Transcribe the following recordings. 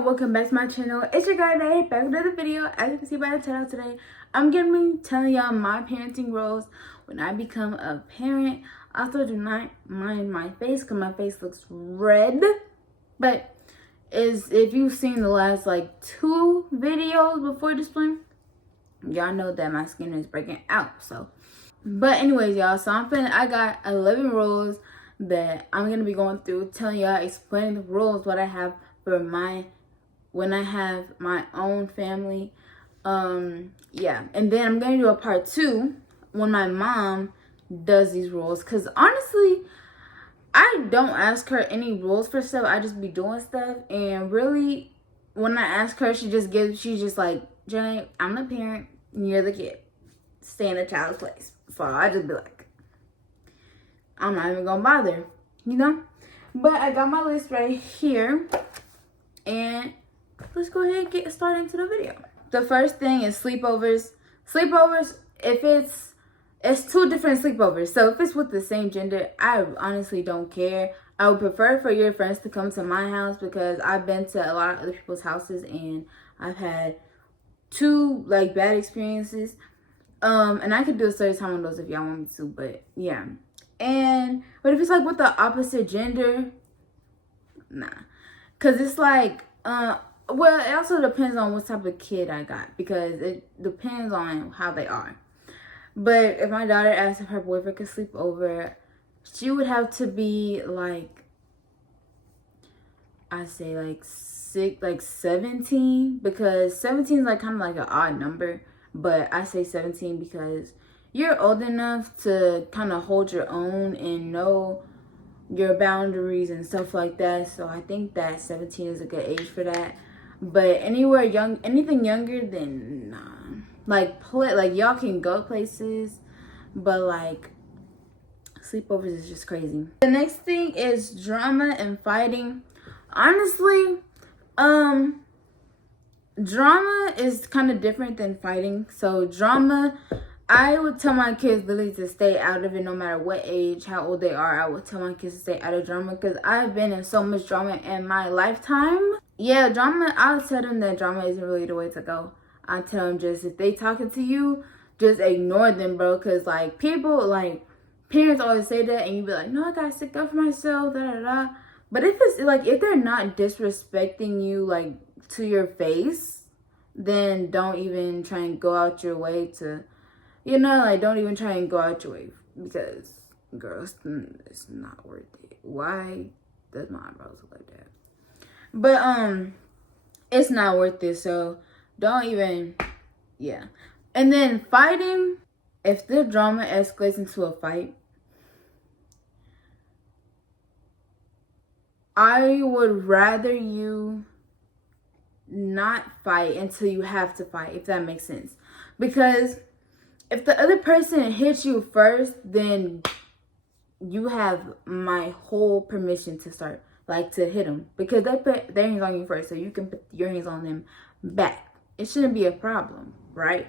y'all, welcome back to my channel. It's your girl Day, back with another video. As you can see by the title today, I'm gonna be telling y'all my parenting roles when I become a parent. Also, do not mind my face because my face looks red, but if you've seen the last like 2 videos before displaying, y'all know that my skin is breaking out. But anyways, y'all, so I got 11 roles that I'm gonna be going through, telling y'all, explaining the rules, what I have for when I have my own family. Yeah, and then I'm gonna do a part 2 when my mom does these rules, because honestly I don't ask her any rules for stuff. I just be doing stuff, and really when I ask her, she's just like, Jay, I'm the parent, you're the kid, stay in the child's place. So I just be like, I'm not even gonna bother, you know. But I got my list right here, and let's go ahead and get started into the video. The first thing is sleepovers. Sleepovers, if it's 2 different sleepovers. So if it's with the same gender, I honestly don't care. I would prefer for your friends to come to my house, because I've been to a lot of other people's houses and I've had 2 like bad experiences. And I could do a story time on those if y'all want me to, but yeah. But if it's like with the opposite gender, nah. Cause it's like, well, it also depends on what type of kid I got, because it depends on how they are. But if my daughter asked if her boyfriend could sleep over, she would have to be like, I say like 17, because 17 is like kind of like an odd number. But I say 17 because you're old enough to kind of hold your own and know your boundaries and stuff like that. So I think that 17 is a good age for that. But anything younger than nah. Like y'all can go places, but like sleepovers is just crazy. The next thing is drama and fighting. Honestly, drama is kind of different than fighting. So drama, I would tell my kids literally to stay out of it, no matter what age, how old they are. I would tell my kids to stay out of drama, because I've been in so much drama in my lifetime. Yeah, drama, I'll tell them that drama isn't really the way to go. I tell them, just if they talking to you, just ignore them, bro. Because like people, like parents always say that, and you be like, no, I gotta stick up for myself, da da da. But if it's like, if they're not disrespecting you like to your face, then don't even try and go out your way to, you know, like don't even try and go out your way, because girls, it's not worth it. Why does my eyebrows look like that? But it's not worth it, so don't even, yeah. And then fighting, if the drama escalates into a fight, I would rather you not fight until you have to fight, if that makes sense. Because if the other person hits you first, then you have my whole permission to start, like, to hit them, because they put their hands on you first, so you can put your hands on them back. It shouldn't be a problem, right?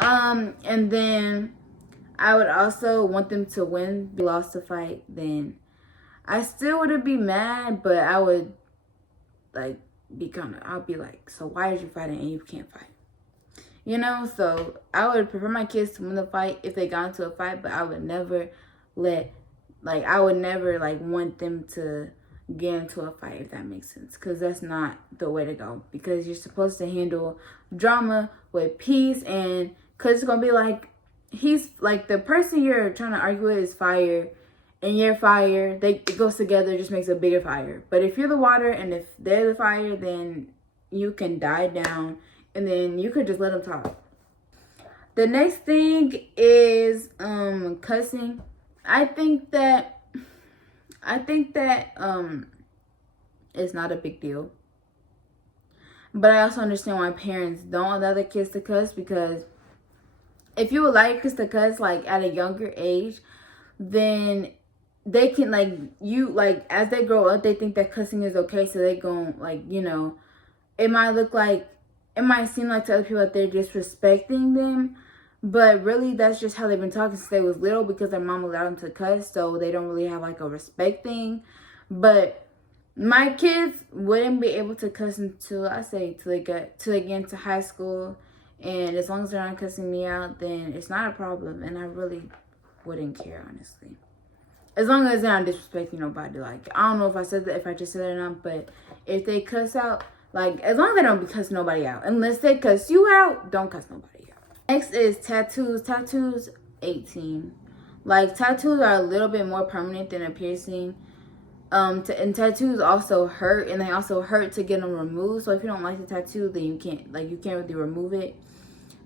And then I would also want them to win. If they lost the fight, then I still wouldn't be mad, but I would like I'll be like, so why are you fighting and you can't fight? You know, so I would prefer my kids to win the fight if they got into a fight, but I would never want them to get into a fight, if that makes sense, because that's not the way to go. Because you're supposed to handle drama with peace, and because it's gonna be like, he's like, the person you're trying to argue with is fire, and you're fire. It goes together, just makes a bigger fire. But if you're the water and if they're the fire, then you can die down, and then you could just let them talk. The next thing is cussing. I think that it's not a big deal. But I also understand why parents don't allow their kids to cuss, because if you would like kids to cuss like at a younger age, then they can as they grow up, they think that cussing is okay, so they go it might seem like to other people that they're disrespecting them, but really that's just how they've been talking since they was little, because their mom allowed them to cuss, so they don't really have like a respect thing. But my kids wouldn't be able to cuss until I say till they get into high school, and as long as they're not cussing me out, then it's not a problem, and I really wouldn't care, honestly. As long as they're not disrespecting nobody. Like, I don't know if I just said that or not, but if they cuss out, like, as long as they don't cuss nobody out, unless they cuss you out, don't cuss nobody out. Next is tattoos. Tattoos, 18. Like, tattoos are a little bit more permanent than a piercing. And tattoos also hurt, and they also hurt to get them removed. So if you don't like the tattoo, then you can't really remove it.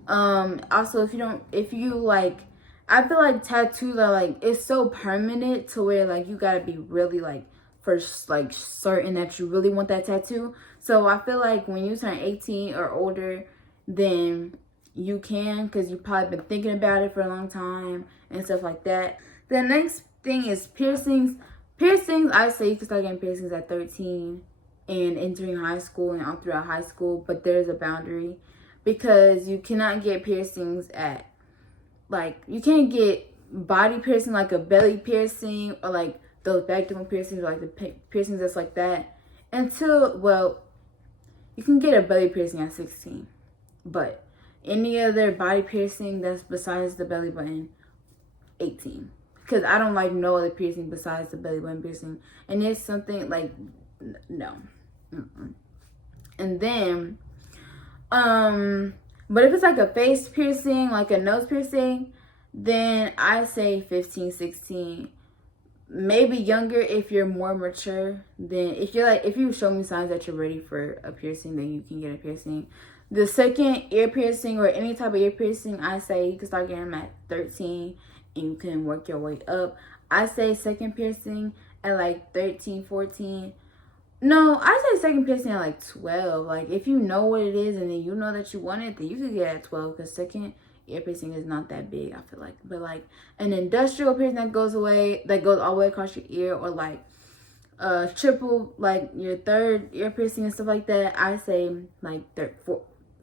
Also, if you like, I feel like tattoos are like, it's so permanent to where like you gotta be really like certain that you really want that tattoo. So I feel like when you turn 18 or older, then you can, because you've probably been thinking about it for a long time and stuff like that. The next thing is piercings. Piercings, I say you can start getting piercings at 13 and entering high school and all throughout high school, but there's a boundary, because you cannot get piercings at, like, you can't get body piercing like a belly piercing or like those vaginal piercings or like the piercings that's like that until, well, you can get a belly piercing at 16, but any other body piercing that's besides the belly button, 18. Because I don't like no other piercing besides the belly button piercing. And it's something like, no. And then, but if it's like a face piercing, like a nose piercing, then I say 15, 16. Maybe younger if you're more mature. Then if you show me signs that you're ready for a piercing, then you can get a piercing. The second ear piercing or any type of ear piercing, I say you can start getting them at 13 and you can work your way up. I say second piercing at like 13, 14. No, I say second piercing at like 12. Like, if you know what it is and then you know that you want it, then you could get it at 12, because second ear piercing is not that big, I feel like. But like an industrial piercing that goes all the way across your ear, or like triple, like your third ear piercing and stuff like that, I say like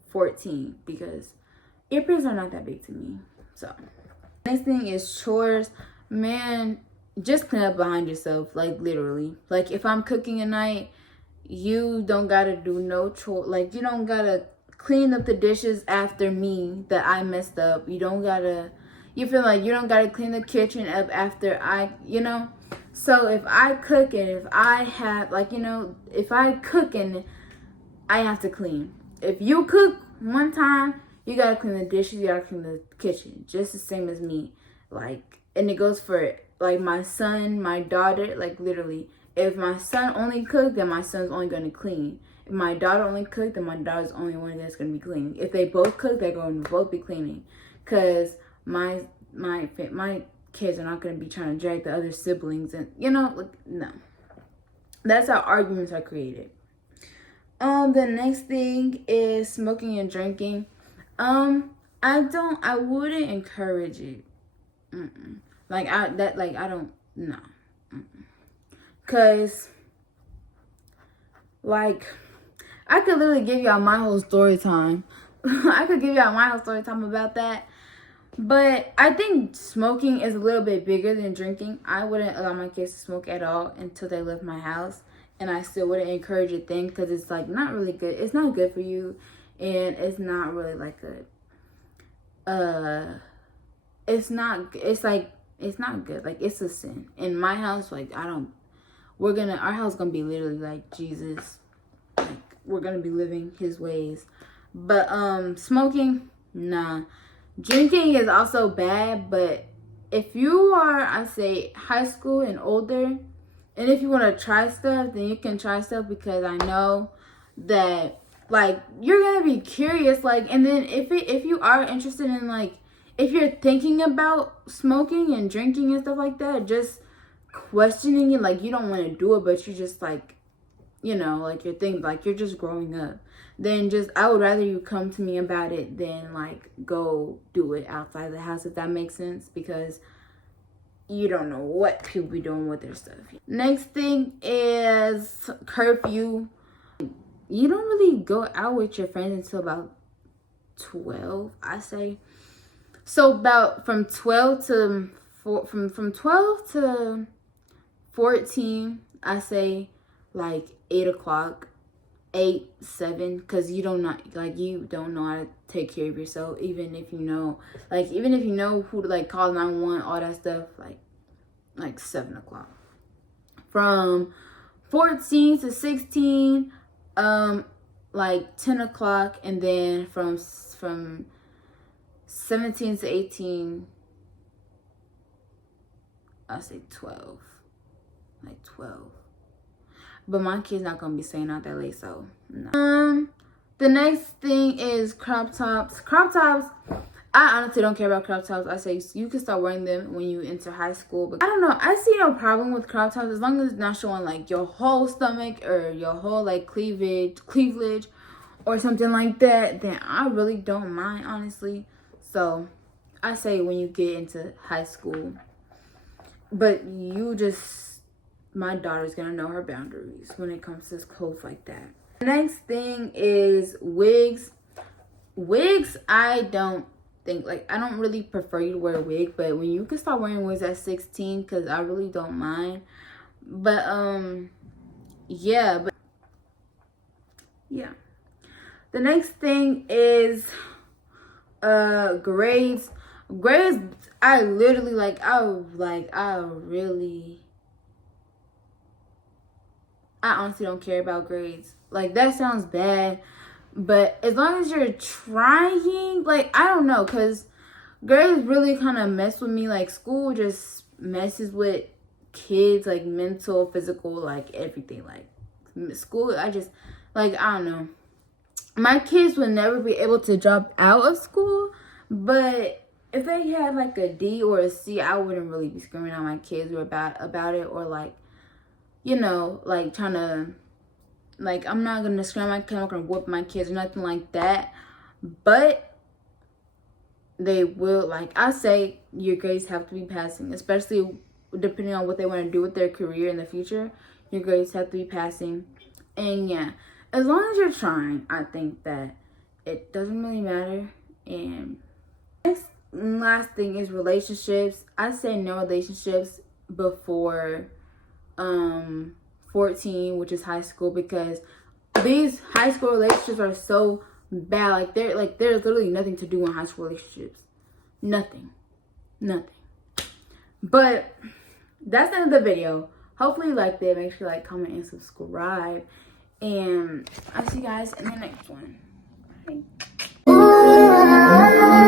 14, because ear piercings are not that big to me. So next thing is chores. Man, just clean up behind yourself, like literally. Like, if I'm cooking at night, you don't gotta do no chore. Like, you don't gotta clean up the dishes after me that I messed up. You don't gotta clean the kitchen up after So if I cook and if I have, if I cook and I have to clean. If you cook one time, you gotta clean the dishes, you gotta clean the kitchen. Just the same as me. Like, and it goes for, like, my son, my daughter, like, literally. If my son only cooked, then my son's only gonna clean. If my daughter only cooked, then my daughter's the only one that's gonna be cleaning. If they both cook, they're going to both be cleaning. Because my kids are not gonna be trying to drag the other siblings, and, like, no. That's how arguments are created. The next thing is smoking and drinking. I wouldn't encourage it. I don't, no. Cause, like, I could literally give y'all my whole story time. I could give y'all my whole story time about that. But I think smoking is a little bit bigger than drinking. I wouldn't allow my kids to smoke at all until they left my house. And I still wouldn't encourage a thing, because it's, like, not really good. It's not good for you. And it's not really, like, it's not good. Like, it's a sin. In my house, like, our house gonna be literally like Jesus. Like, we're gonna be living his ways. But, smoking, nah. Drinking is also bad, but if you are, I say, high school and older, and if you want to try stuff, then you can try stuff, because I know that, like, you're going to be curious, like, and then if you are interested in, like, if you're thinking about smoking and drinking and stuff like that, just questioning it, like, you don't want to do it, but you're just, like, like, you're thinking, like, you're just growing up, then I would rather you come to me about it than, like, go do it outside the house, if that makes sense, because you don't know what people be doing with their stuff. Next thing is curfew. You don't really go out with your friends until about 12, I say. So about from 12 to 14, I say, like 8 o'clock, 8, 7, because you don't know how to take care of yourself. Even if you know who to like call 911, all that stuff, like 7 o'clock. From 14 to 16, like 10 o'clock, and then from 17 to 18, I say 12, like 12. But my kid's not gonna be staying out that late, so no. The next thing is crop tops. Crop tops, I honestly don't care about crop tops. I say you can start wearing them when you enter high school. But I don't know. I see no problem with crop tops as long as it's not showing like your whole stomach or your whole like cleavage or something like that. Then I really don't mind, honestly. So I say when you get into high school. But my daughter's gonna know her boundaries when it comes to clothes like that. The next thing is wigs. Wigs, I don't really prefer you to wear a wig, but when you can start wearing wigs at 16, because I really don't mind. But yeah. The next thing is grades. Grades, I honestly don't care about grades. Like, that sounds bad, but as long as you're trying, like, I don't know, because grades really kind of mess with me. Like, school just messes with kids, like, mental, physical, like, everything. Like, school, I don't know. My kids would never be able to drop out of school, but if they had, like, a D or a C, I wouldn't really be screaming at my kids about it, or, like, you know, like, trying to, like, I'm not going to scream at my kids, I'm not going to whoop my kids or nothing like that, but they will, like, I say your grades have to be passing, especially depending on what they want to do with their career in the future. Your grades have to be passing, and yeah, as long as you're trying, I think that it doesn't really matter. And last thing is relationships. I say no relationships before 14, which is high school, because these high school relationships are so bad. Like, there's literally nothing to do in high school relationships. Nothing. But that's the end of the video. Hopefully you liked it. Make sure you like, comment, and subscribe, and I'll see you guys in the next one. Bye.